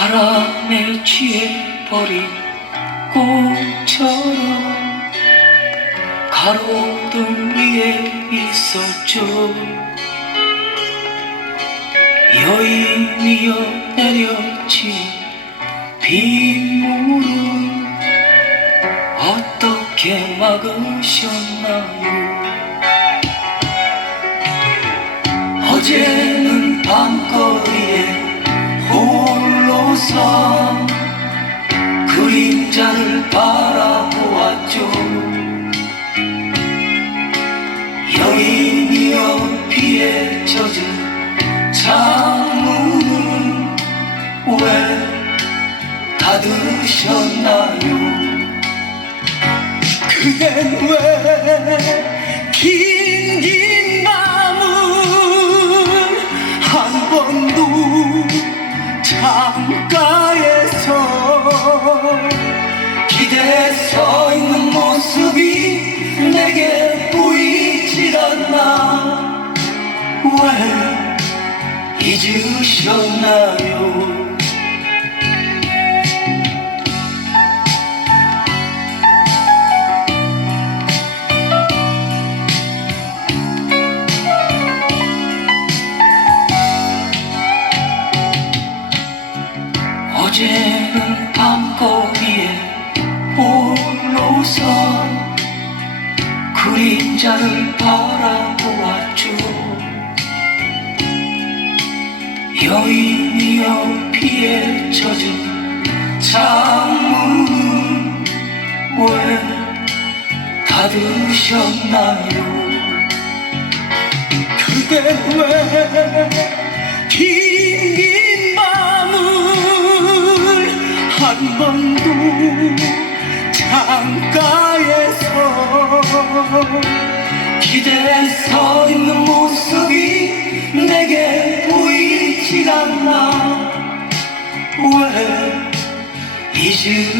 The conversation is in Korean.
바람에 취해 버린 꽃처럼 가로등 위에 있었죠. 여인이여 내려친 빗물을 어떻게 막으셨나요? 어제는 밤거리에 홀로서 그림자를 바라보았죠. 여인이여 비에 젖은 창문을 왜 닫으셨나요? 그댄 왜긴 창가에서 기대에 서 있는 모습이 내게 보이질 않나 왜 잊으셨나요 홀로서 그림자를 바라보았죠 여인이여 피에 젖은 창문을 왜 닫으셨나요? 그댄 왜 긴긴 밤을 한 번도 창가에서 기대에 서 있는 모습이 내게 보이질 않나. 왜? 잊으셨나